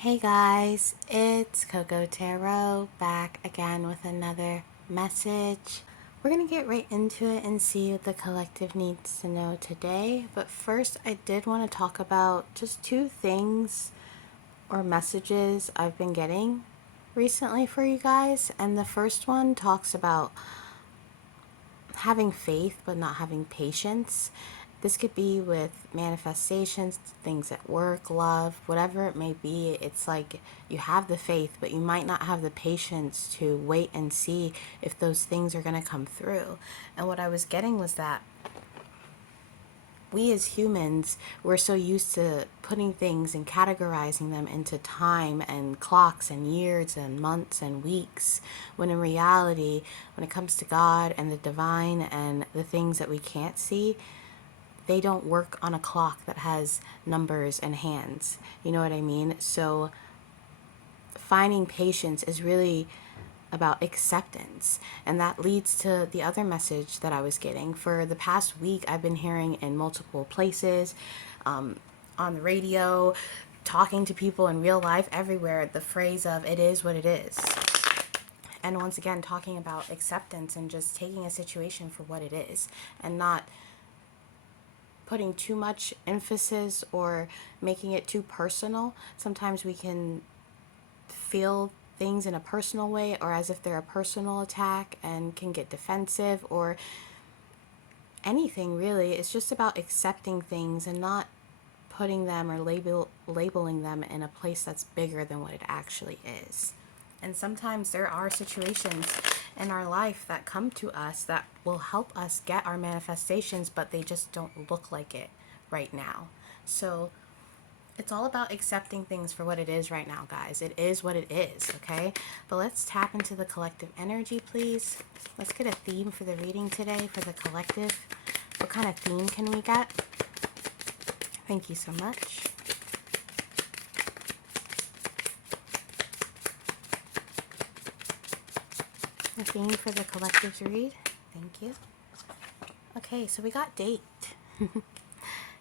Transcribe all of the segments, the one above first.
Hey guys, it's CocoaTarot back again with another message. We're going to get right into it and see what the collective needs to know today. But first, I did want to talk about just two things or messages I've been getting recently for you guys. And the first one talks about having faith but not having patience. This could be with manifestations, things at work, love, whatever it may be. It's like you have the faith, but you might not have the patience to wait and see if those things are going to come through. And what I was getting was that we as humans, we're so used to putting things and categorizing them into time and clocks and years and months and weeks, when in reality, when it comes to God and the divine and the things that we can't see, they don't work on a clock that has numbers and hands. You know what I mean? So finding patience is really about acceptance. And that leads to the other message that I was getting. For the past week, I've been hearing in multiple places, on the radio, talking to people in real life, everywhere, the phrase of "it is what it is." And once again, talking about acceptance and just taking a situation for what it is and not putting too much emphasis or making it too personal. Sometimes we can feel things in a personal way or as if they're a personal attack and can get defensive or anything really. It's just about accepting things and not putting them or labeling them in a place that's bigger than what it actually is. And sometimes there are situations in our life that come to us that will help us get our manifestations, but they just don't look like it right now. So it's all about accepting things for what it is right now, guys. It is what it is, okay? But let's tap into the collective energy, please. Let's get a theme for the reading today for the collective. What kind of theme can we get? Thank you so much. The theme for the collective to read. Thank you. Okay, so we got date.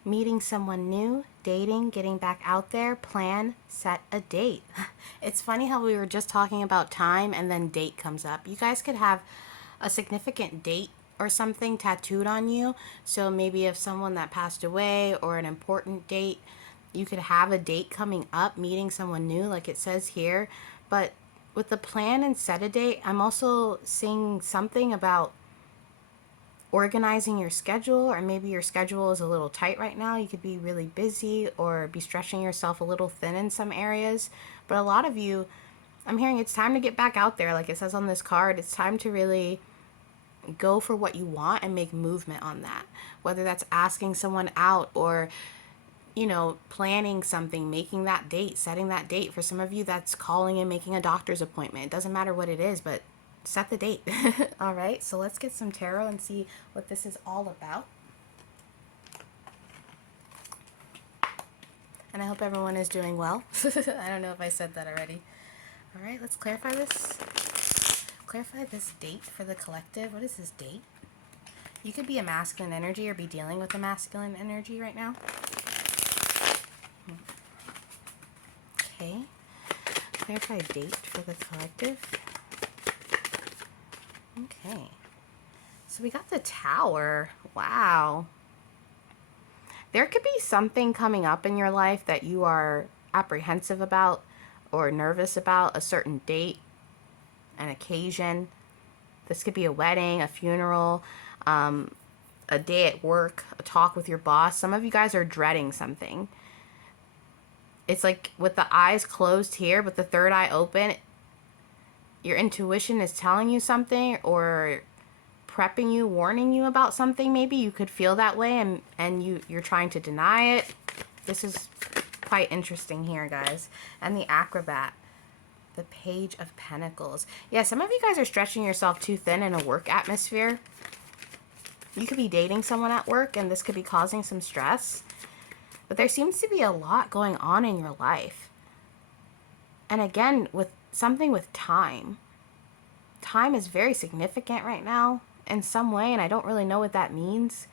Meeting someone new, dating, getting back out there, plan, set a date. It's funny how we were just talking about time and then date comes up. You guys could have a significant date or something tattooed on you. So maybe if someone that passed away or an important date, you could have a date coming up, meeting someone new like it says here. But with the plan and set a date, I'm also seeing something about organizing your schedule, or maybe your schedule is a little tight right now. You could be really busy or be stretching yourself a little thin in some areas. But a lot of you, I'm hearing it's time to get back out there. Like it says on this card, it's time to really go for what you want and make movement on that. Whether that's asking someone out or, you know, planning something, making that date, setting that date. For some of you, that's calling and making a doctor's appointment. It doesn't matter what it is, but set the date. All right, so let's get some tarot and see what this is all about. And I hope everyone is doing well. I don't know if I said that already. All right, let's clarify this. Clarify this date for the collective. What is this date? You could be a masculine energy or be dealing with a masculine energy right now. Okay. Clarify date for the collective. Okay. So we got the Tower. Wow. There could be something coming up in your life that you are apprehensive about or nervous about, a certain date, an occasion. This could be a wedding, a funeral, a day at work, a talk with your boss. Some of you guys are dreading something. It's like with the eyes closed here, but the third eye open, your intuition is telling you something or prepping you, warning you about something. Maybe you could feel that way and you're trying to deny it. This is quite interesting here, guys. And the Acrobat, the Page of Pentacles. Yeah, some of you guys are stretching yourself too thin in a work atmosphere. You could be dating someone at work and this could be causing some stress. But there seems to be a lot going on in your life. And again, with something with time. Time is very significant right now in some way, and I don't really know what that means.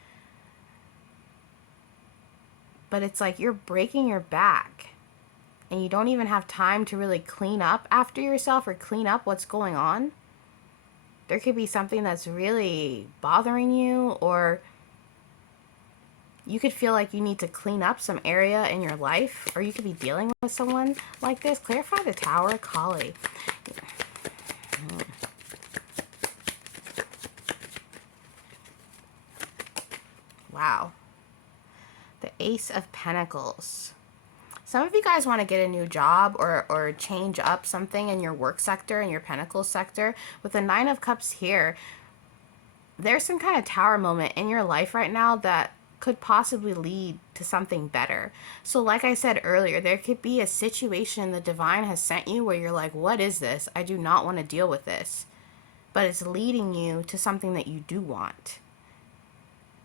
But it's like you're breaking your back and you don't even have time to really clean up after yourself or clean up what's going on. There could be something that's really bothering you, or you could feel like you need to clean up some area in your life, or you could be dealing with someone like this. Clarify the Tower, Kali. Wow. The Ace of Pentacles. Some of you guys want to get a new job or change up something in your work sector, in your Pentacles sector. With the Nine of Cups here, there's some kind of tower moment in your life right now that could possibly lead to something better. So like I said earlier, there could be a situation the divine has sent you where you're like, what is this? I do not want to deal with this. But it's leading you to something that you do want.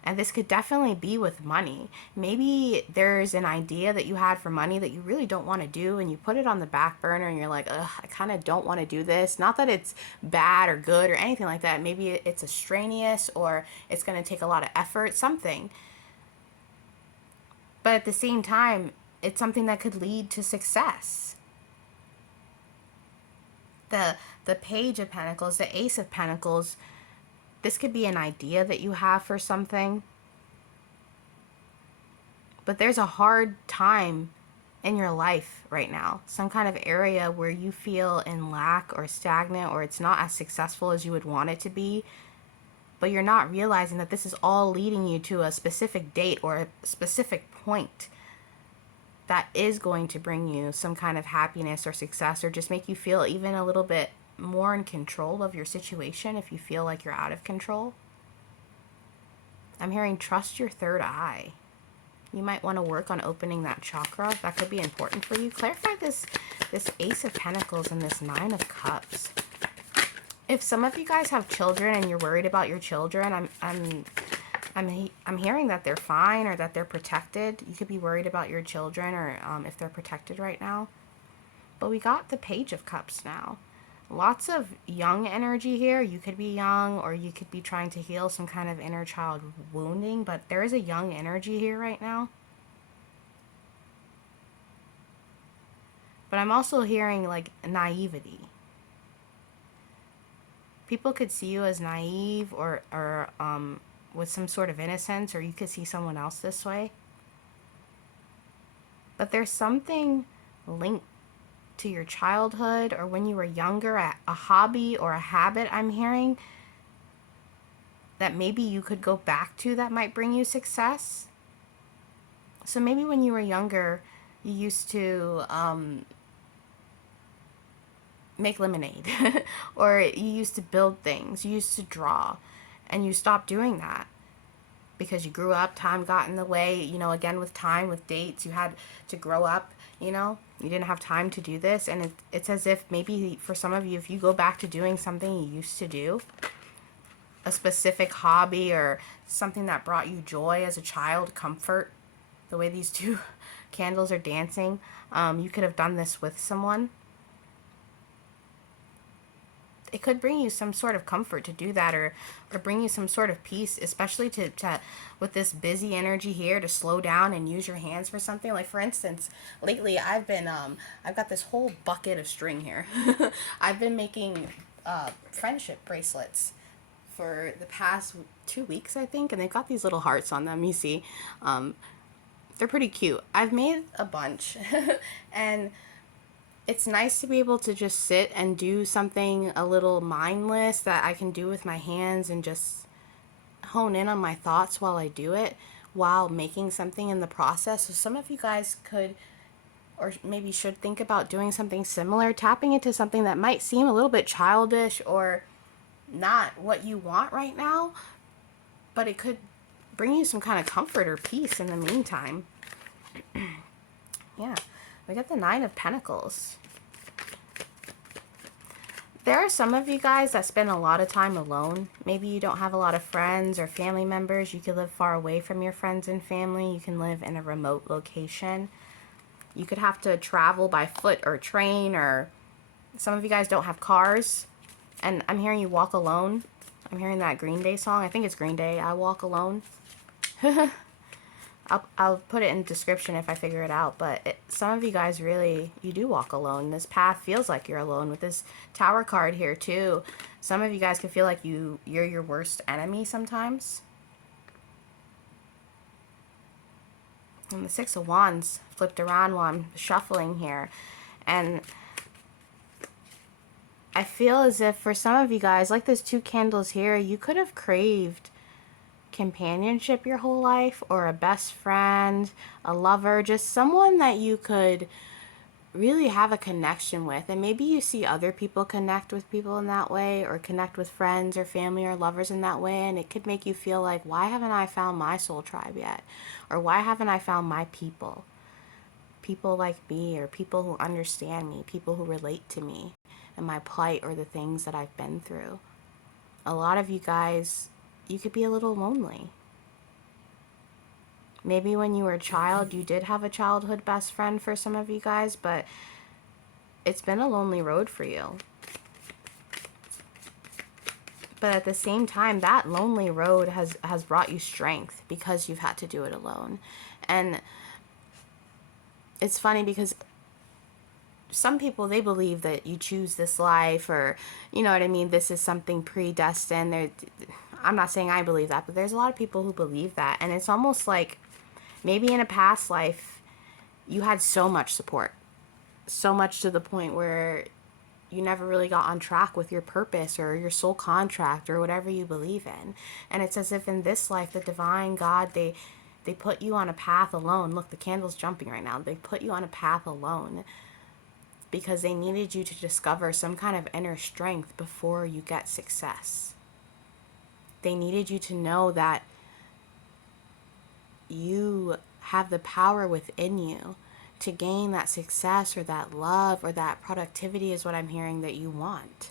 And this could definitely be with money. Maybe there's an idea that you had for money that you really don't want to do, and you put it on the back burner and you're like, ugh, I kind of don't want to do this. Not that it's bad or good or anything like that. Maybe it's strenuous, or it's going to take a lot of effort, something. But at the same time, it's something that could lead to success. The Page of Pentacles, the Ace of Pentacles, this could be an idea that you have for something. But there's a hard time in your life right now. Some kind of area where you feel in lack or stagnant, or it's not as successful as you would want it to be. But you're not realizing that this is all leading you to a specific date or a specific point that is going to bring you some kind of happiness or success, or just make you feel even a little bit more in control of your situation if you feel like you're out of control. I'm hearing trust your third eye. You might want to work on opening that chakra. That could be important for you. Clarify this Ace of Pentacles and this Nine of Cups. If some of you guys have children and you're worried about your children, I'm hearing that they're fine or that they're protected. You could be worried about your children, or if they're protected right now. But we got the Page of Cups now. Lots of young energy here. You could be young, or you could be trying to heal some kind of inner child wounding, but there is a young energy here right now. But I'm also hearing like naivety. People could see you as naive, or with some sort of innocence, or you could see someone else this way. But there's something linked to your childhood, or when you were younger, a hobby or a habit I'm hearing that maybe you could go back to that might bring you success. So maybe when you were younger, you used to make lemonade or you used to build things, you used to draw, and you stopped doing that because you grew up, time got in the way, you know, again with time, with dates, you had to grow up, you know, you didn't have time to do this. And it's as if maybe for some of you, if you go back to doing something you used to do, a specific hobby or something that brought you joy as a child, comfort, the way these two candles are dancing, you could have done this with someone. It could bring you some sort of comfort to do that, or bring you some sort of peace, especially to with this busy energy here, to slow down and use your hands for something. Like for instance, lately I've got this whole bucket of string here. I've been making friendship bracelets for the past 2 weeks, I think, and they've got these little hearts on them, you see. They're pretty cute. I've made a bunch and it's nice to be able to just sit and do something a little mindless that I can do with my hands and just hone in on my thoughts while I do it, while making something in the process. So some of you guys could, or maybe should, think about doing something similar, tapping into something that might seem a little bit childish or not what you want right now, but it could bring you some kind of comfort or peace in the meantime. Yeah. We got the Nine of Pentacles. There are some of you guys that spend a lot of time alone. Maybe you don't have a lot of friends or family members. You could live far away from your friends and family. You can live in a remote location. You could have to travel by foot or train, or some of you guys don't have cars. And I'm hearing you walk alone. I'm hearing that Green Day song. I think it's Green Day, I Walk Alone. I'll put it in the description if I figure it out, but some of you guys really, you do walk alone. This path feels like you're alone with this Tower card here too. Some of you guys can feel like you're your worst enemy sometimes. And the Six of Wands flipped around while I'm shuffling here. And I feel as if for some of you guys, like those two candles here, you could have craved companionship your whole life, or a best friend, a lover, just someone that you could really have a connection with. And maybe you see other people connect with people in that way, or connect with friends or family or lovers in that way, and it could make you feel like, why haven't I found my soul tribe yet? Or why haven't I found my people? People like me, or people who understand me, people who relate to me and my plight or the things that I've been through. A lot of you guys, you could be a little lonely. Maybe when you were a child, you did have a childhood best friend for some of you guys, but it's been a lonely road for you. But at the same time, that lonely road has brought you strength because you've had to do it alone. And it's funny because some people, they believe that you choose this life, or, you know what I mean, this is something predestined. I'm not saying I believe that, but there's a lot of people who believe that. And it's almost like maybe in a past life, you had so much support, so much to the point where you never really got on track with your purpose or your soul contract or whatever you believe in. And it's as if in this life, the divine God, they put you on a path alone. Look, the candle's jumping right now. They put you on a path alone because they needed you to discover some kind of inner strength before you get success. They needed you to know that you have the power within you to gain that success or that love or that productivity, is what I'm hearing, that you want.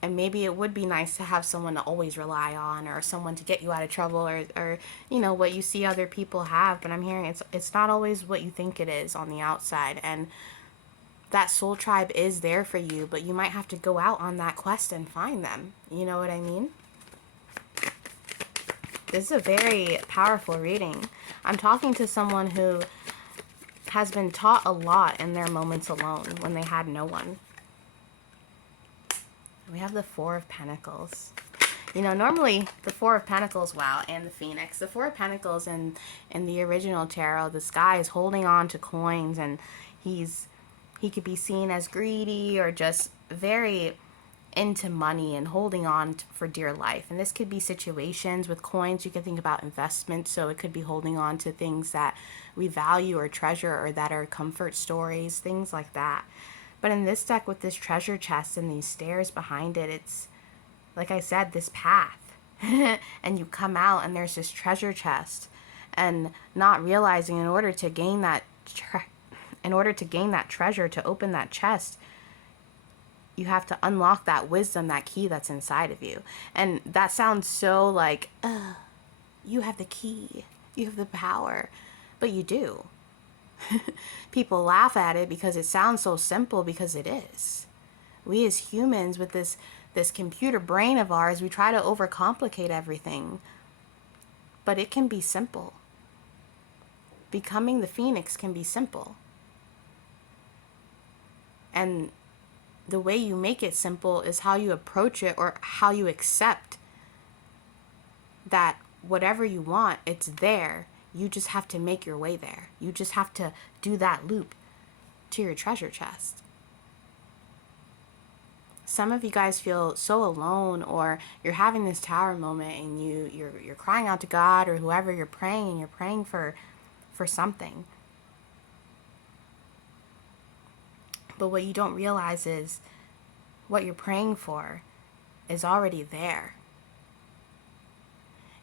And maybe it would be nice to have someone to always rely on, or someone to get you out of trouble, or you know, what you see other people have. But I'm hearing it's not always what you think it is on the outside. And that soul tribe is there for you, but you might have to go out on that quest and find them. You know what I mean? This is a very powerful reading. I'm talking to someone who has been taught a lot in their moments alone when they had no one. We have the Four of Pentacles. You know, normally the Four of Pentacles, wow, and the Phoenix. The Four of Pentacles in the original tarot, this guy is holding on to coins, and he could be seen as greedy or just very into money and holding on for dear life. And this could be situations with coins. You can think about investments, so it could be holding on to things that we value or treasure, or that are comfort stories, things like that. But in this deck, with this treasure chest and these stairs behind it, it's, like I said, this path. And you come out and there's this treasure chest, and not realizing in order to gain that treasure, to open that chest, you have to unlock that wisdom, that key that's inside of you. And that sounds so like, you have the key, you have the power, but you do. People laugh at it because it sounds so simple, because it is. We as humans, with this computer brain of ours, we try to overcomplicate everything, but it can be simple. Becoming the Phoenix can be simple. And the way you make it simple is how you approach it, or how you accept that whatever you want, it's there. You just have to make your way there. You just have to do that loop to your treasure chest. Some of you guys feel so alone, or you're having this tower moment and you're crying out to God or whoever you're praying, and you're praying for something. But what you don't realize is what you're praying for is already there.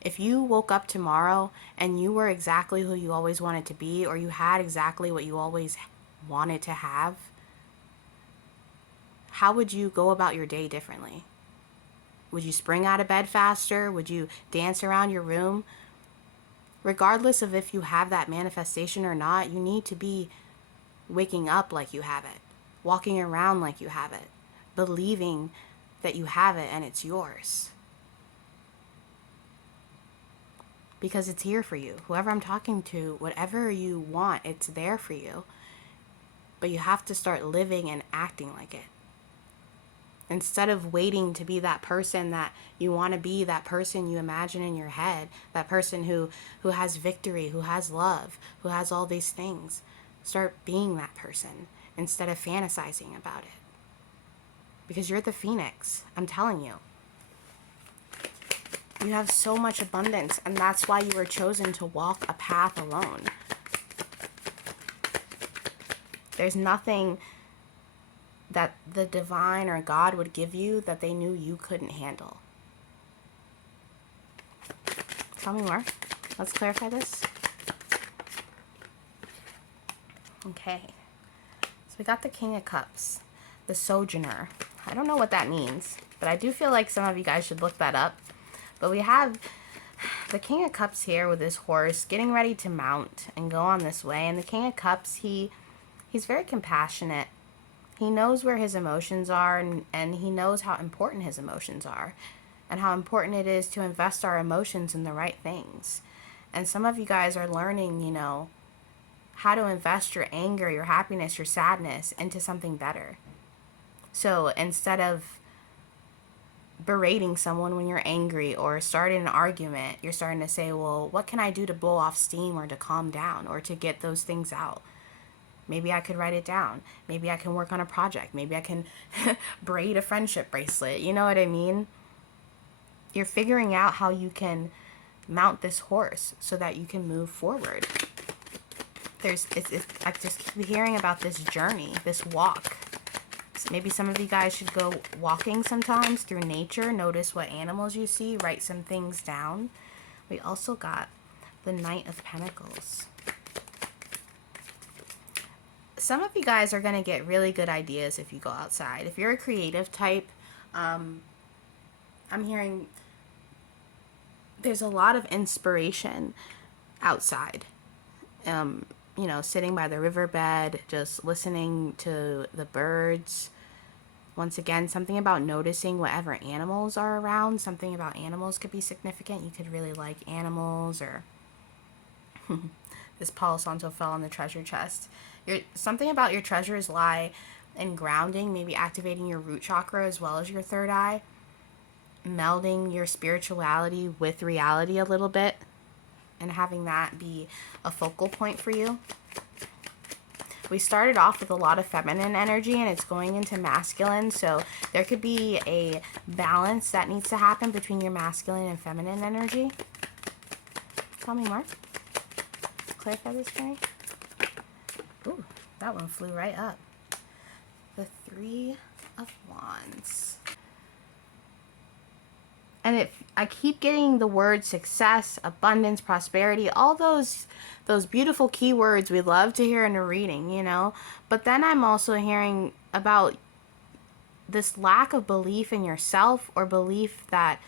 If you woke up tomorrow and you were exactly who you always wanted to be, or you had exactly what you always wanted to have, how would you go about your day differently? Would you spring out of bed faster? Would you dance around your room? Regardless of if you have that manifestation or not, you need to be waking up like you have it, walking around like you have it, believing that you have it and it's yours. because it's here for you. Whoever I'm talking to, whatever you want, it's there for you. But you have to start living and acting like it. Instead of waiting to be that person that you want to be, that person you imagine in your head, that person who has victory, who has love, who has all these things. Start being that person instead of fantasizing about it. Because you're the phoenix, I'm telling you. You have so much abundance, and that's why you were chosen to walk a path alone. There's nothing that the divine or God would give you that they knew you couldn't handle. Tell me more. Let's clarify this. Okay. So we got the King of Cups, the Sojourner. I don't know what that means, but I do feel like some of you guys should look that up. But we have the King of Cups here with his horse getting ready to mount and go on this way. And the King of Cups, he's very compassionate. He knows where his emotions are, and he knows how important his emotions are and how important it is to invest our emotions in the right things. And some of you guys are learning, you know, how to invest your anger, your happiness, your sadness into something better. So instead of berating someone when you're angry or starting an argument, you're starting to say, well, what can I do to blow off steam or to calm down or to get those things out? Maybe I could write it down. Maybe I can work on a project. Maybe I can braid a friendship bracelet. You know what I mean? You're figuring out how you can mount this horse so that you can move forward. I just keep hearing about this journey, this walk. So maybe some of you guys should go walking sometimes through nature. Notice what animals you see. Write some things down. We also got the Knight of Pentacles. Some of you guys are going to get really good ideas if you go outside. If you're a creative type, I'm hearing there's a lot of inspiration outside. You know, sitting by the riverbed, just listening to the birds. Once again, something about noticing whatever animals are around. Something about animals could be significant. You could really like animals, or this Palo Santo fell on the treasure chest. Something about your treasures lie in grounding, maybe activating your root chakra as well as your third eye. Melding your spirituality with reality a little bit, and having that be a focal point for you. We started off with a lot of feminine energy, and it's going into masculine, so there could be a balance that needs to happen between your masculine and feminine energy. Tell me more. Clarify this for me. Ooh, that one flew right up. The Three of Wands. And I keep getting the word success, abundance, prosperity, all those beautiful keywords we love to hear in a reading, you know. But then I'm also hearing about this lack of belief in yourself, or belief that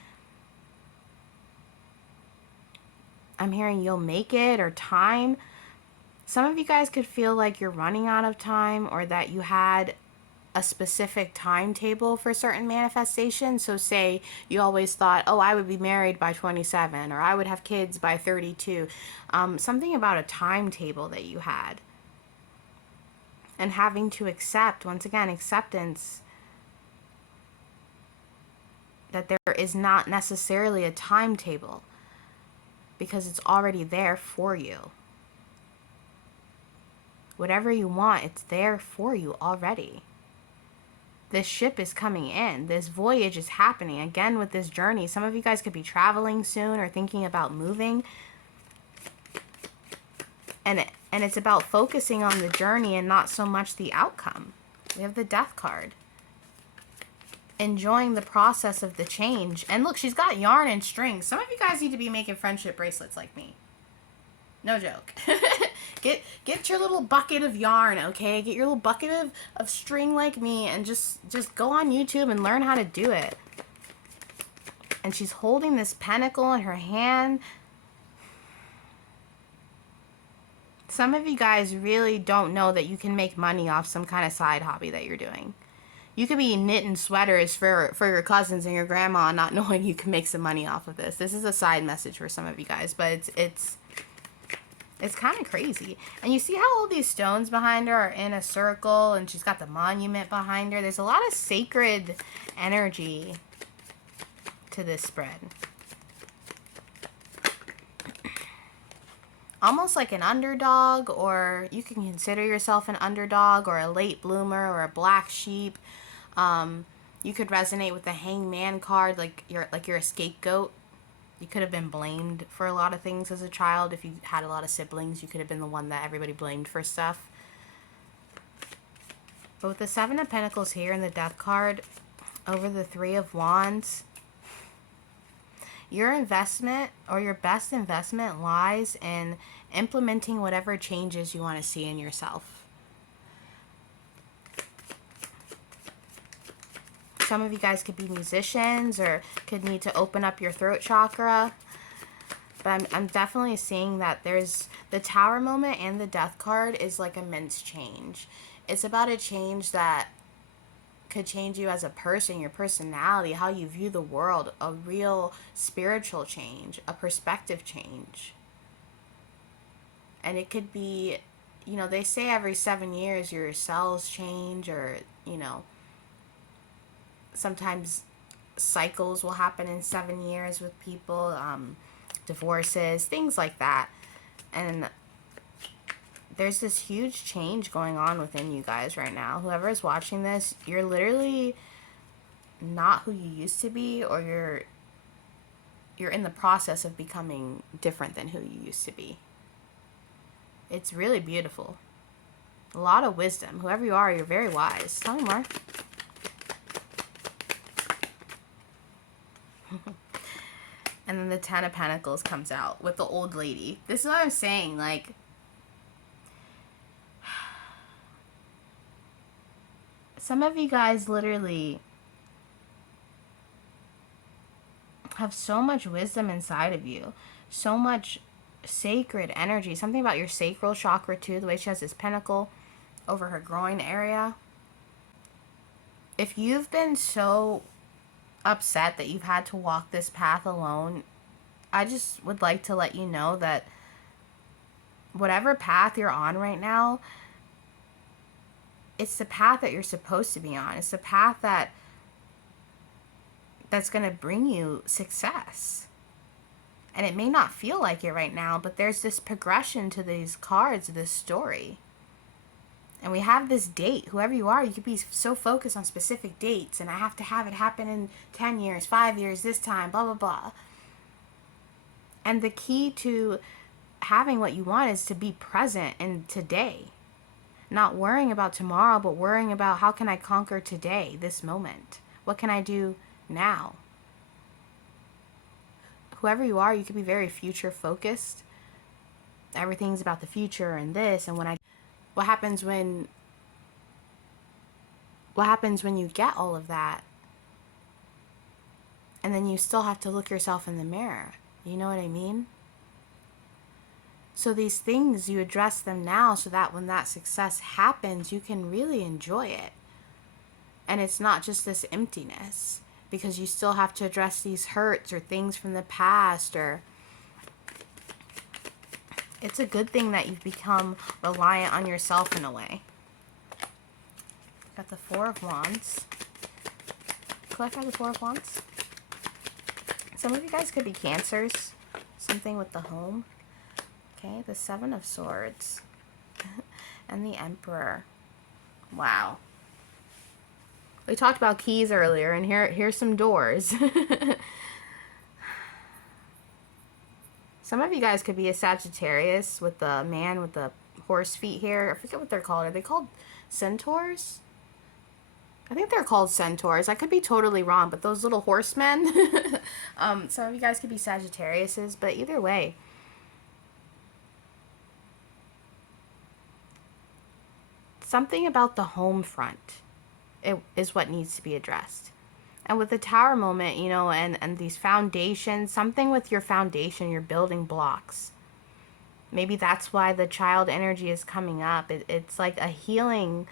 I'm hearing you'll make it, or time. Some of you guys could feel like you're running out of time, or that you had a specific timetable for certain manifestations. So say you always thought, oh, I would be married by 27, or I would have kids by 32. Something about a timetable that you had. And having to accept, once again, acceptance, that there is not necessarily a timetable, because it's already there for you. Whatever you want, it's there for you already. This ship is coming in. This voyage is happening. Again, with this journey, some of you guys could be traveling soon or thinking about moving. And it's about focusing on the journey and not so much the outcome. We have the Death card. Enjoying the process of the change. And look, she's got yarn and strings. Some of you guys need to be making friendship bracelets like me. No joke. Get your little bucket of yarn, okay? Get your little bucket of string like me, and just go on YouTube and learn how to do it. And she's holding this pentacle in her hand. Some of you guys really don't know that you can make money off some kind of side hobby that you're doing. You could be knitting sweaters for your cousins and your grandma, not knowing you can make some money off of this. This is a side message for some of you guys, but it's kind of crazy. And you see how all these stones behind her are in a circle, and she's got the monument behind her. There's a lot of sacred energy to this spread. Almost like an underdog, or you can consider yourself an underdog, or a late bloomer, or a black sheep. You could resonate with the hangman card, like you're a scapegoat. You could have been blamed for a lot of things as a child. If you had a lot of siblings, you could have been the one that everybody blamed for stuff. But with the Seven of Pentacles here and the Death card over the Three of Wands, your investment, or your best investment, lies in implementing whatever changes you want to see in yourself. Some of you guys could be musicians or could need to open up your throat chakra. But I'm definitely seeing that there's the Tower moment, and the Death card is like immense change. It's about a change that could change you as a person, your personality, how you view the world, a real spiritual change, a perspective change. And it could be, you know, they say every 7 years your cells change, or, you know, sometimes cycles will happen in 7 years with people, divorces, things like that. And there's this huge change going on within you guys right now. Whoever is watching this, you're literally not who you used to be, or you're in the process of becoming different than who you used to be. It's really beautiful. A lot of wisdom. Whoever you are, you're very wise. Tell me more. And then the Ten of Pentacles comes out with the old lady. This is what I'm saying, like, some of you guys literally have so much wisdom inside of you, so much sacred energy, something about your sacral chakra too, the way she has this pentacle over her groin area. If you've been so upset that you've had to walk this path alone, I just would like to let you know that whatever path you're on right now, it's the path that you're supposed to be on. It's the path that's going to bring you success. And it may not feel like it right now, but there's this progression to these cards, this story. And we have this date. Whoever you are, you could be so focused on specific dates, and I have to have it happen in 10 years, 5 years, this time, blah, blah, blah. And the key to having what you want is to be present in today. Not worrying about tomorrow, but worrying about how can I conquer today, this moment? What can I do now? Whoever you are, you could be very future focused. Everything's about the future and this and what happens when you get all of that, and then you still have to look yourself in the mirror? You know what I mean? So these things, you address them now so that when that success happens, you can really enjoy it. And it's not just this emptiness, because you still have to address these hurts or things from the past, or it's a good thing that you've become reliant on yourself in a way. Got the Four of Wands. Clarify the Four of Wands. Some of you guys could be Cancers. Something with the home. Okay, the Seven of Swords. And the Emperor. Wow. We talked about keys earlier, and here's some doors. Some of you guys could be a Sagittarius with the man with the horse feet here. I forget what they're called. Are they called centaurs? I think they're called centaurs. I could be totally wrong, but those little horsemen. Some of you guys could be Sagittariuses, but either way. Something about the home front is what needs to be addressed. And with the Tower moment, you know, and these foundations, something with your foundation, your building blocks. Maybe that's why the child energy is coming up. It's like a healing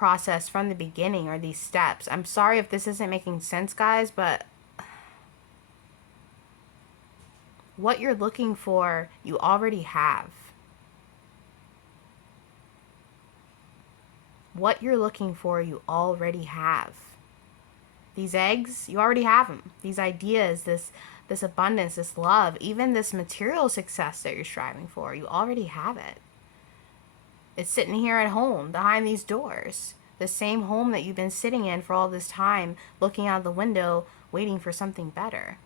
process from the beginning, or these steps. I'm sorry if this isn't making sense, guys, but what you're looking for, you already have. What you're looking for, you already have. These eggs, you already have them. These ideas, this abundance, this love, even this material success that you're striving for, you already have it. It's sitting here at home behind these doors. The same home that you've been sitting in for all this time, looking out the window, waiting for something better.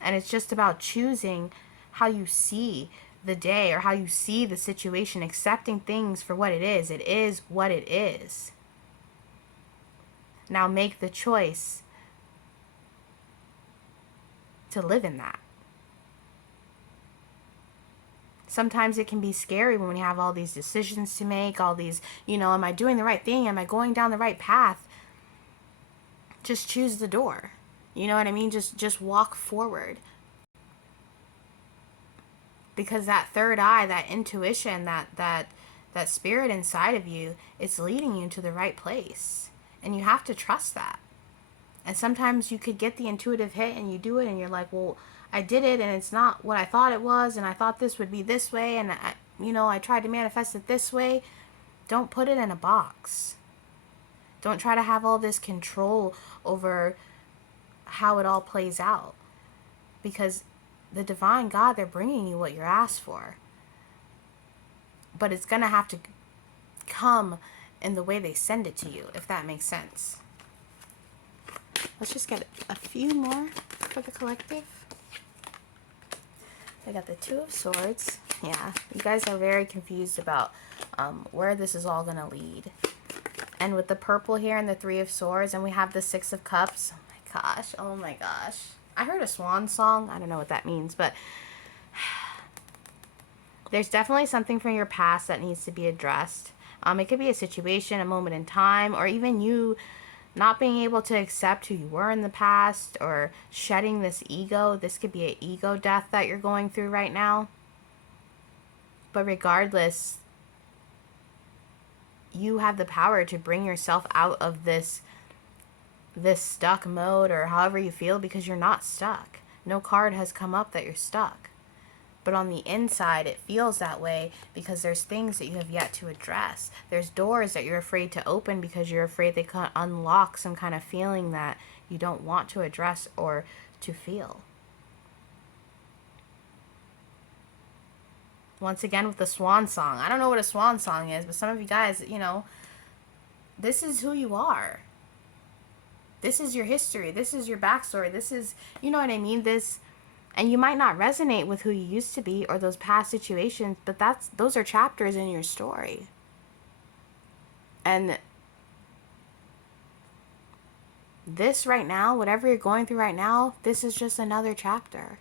And it's just about choosing how you see the day, or how you see the situation, accepting things for what it is. It is what it is. Now make the choice to live in that. Sometimes it can be scary when we have all these decisions to make, all these, am I doing the right thing? Am I going down the right path? Just choose the door. You know what I mean? Just walk forward. Because that third eye, that intuition, that spirit inside of you, it's leading you to the right place. And you have to trust that. And sometimes you could get the intuitive hit and you do it and you're like, well, I did it and it's not what I thought it was, and I thought this would be this way, and I tried to manifest it this way. Don't put it in a box. Don't try to have all this control over how it all plays out. Because the divine God, they're bringing you what you're asked for. But it's going to have to come in the way they send it to you, if that makes sense. Let's just get a few more for the collective. I got the Two of Swords. Yeah, you guys are very confused about where this is all going to lead. And with the purple here and the Three of Swords, and we have the Six of Cups. Oh my gosh. I heard a swan song. I don't know what that means, but there's definitely something from your past that needs to be addressed. It could be a situation, a moment in time, or even you not being able to accept who you were in the past, or shedding this ego. This could be an ego death that you're going through right now. But regardless, you have the power to bring yourself out of this stuck mode, or however you feel, because you're not stuck. No card has come up that you're stuck. But on the inside, it feels that way because there's things that you have yet to address. There's doors that you're afraid to open because you're afraid they could unlock some kind of feeling that you don't want to address or to feel. Once again with the swan song. I don't know what a swan song is, but some of you guys, this is who you are. This is your history. This is your backstory. This is, you know what I mean? And you might not resonate with who you used to be or those past situations, but those are chapters in your story. And this right now, whatever you're going through right now, this is just another chapter.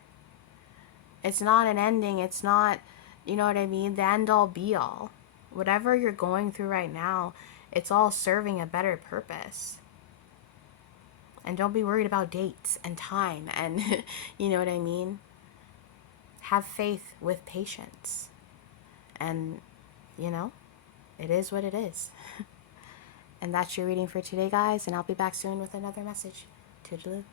It's not an ending. It's not, you know what I mean, the end all be all. Whatever you're going through right now, it's all serving a better purpose. And don't be worried about dates and time and, you know what I mean? Have faith with patience. And, it is what it is. And that's your reading for today, guys. And I'll be back soon with another message. Toodaloo.